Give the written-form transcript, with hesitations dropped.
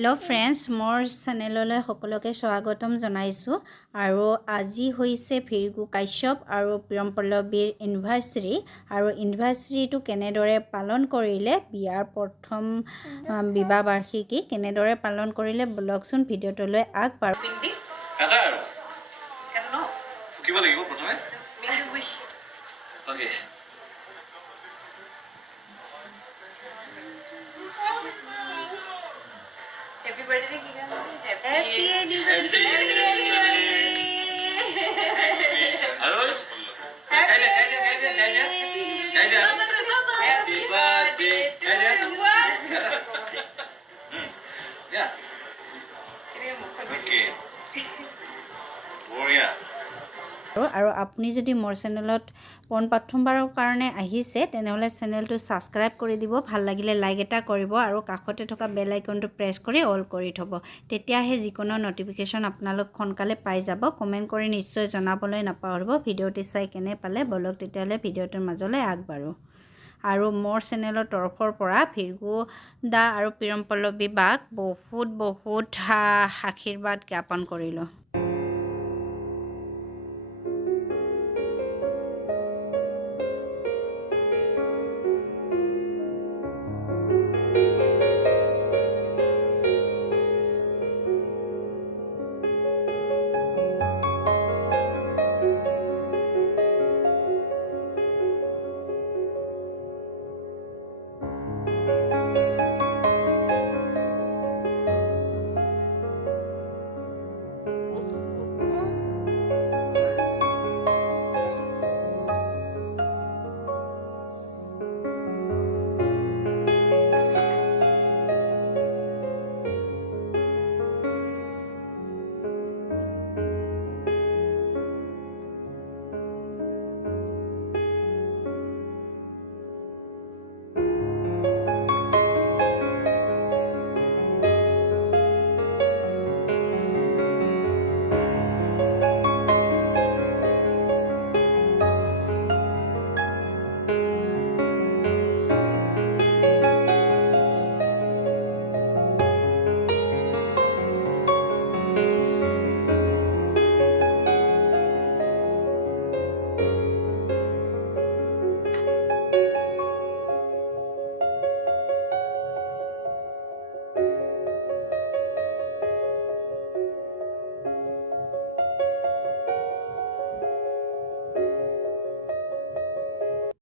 Hello friends मोर चैनेलলৈ সকলোকে স্বাগতম জনাইছো আৰু আজি হৈছে ভিৰগু কাশ্যপ আৰু প্ৰিয়ম পল্লৱীৰ এনিভাৰ্সাৰী আৰু এনিভাৰ্সাৰীটো কেনেদৰে পালন কৰিলে বিয়াৰ প্ৰথম বিবাহ বাৰ্ষিকী কেনেদৰে পালন কৰিলে ব্লগচোন ভিডিঅ'টোলৈ আগবাঢ়ো এটা আৰু কেন কিবা লাগিব প্ৰথমে wish okay Happy birthday Kika. Happy anniversary. Aros. Happy birthday to you. Yeah. Okay. Gloria. আৰু আপুনি যদি মোৰ চেনেলত প্ৰথমবাৰৰ কাৰণে আহিছে তেনেহলে চেনেলটো সাবস্ক্ৰাইব কৰি দিব ভাল লাগিলে লাইক এটা কৰিব আৰু কাষতে থকা বেল আইকনটো প্ৰেছ কৰি অল কৰি থব তেতিয়াহে যিকোনো নটিফিকেশন আপোনালোক সোনকালে পাই যাব কমেন্ট কৰি নিশ্চয় জনাবলৈ নাপাহৰিব ভিডিঅ'টি চাই কেনে পালে বলক তেতিয়ালে ভিডিঅ'টোৰ মাজলৈ আগবাঢ়ো আৰু মোৰ চেনেলৰ তৰফৰ পৰা ভিৰগু দা আৰু প্ৰিয়ম পল্লৱী বাক বহুত আশীৰ্বাদ জ্ঞাপন কৰিলো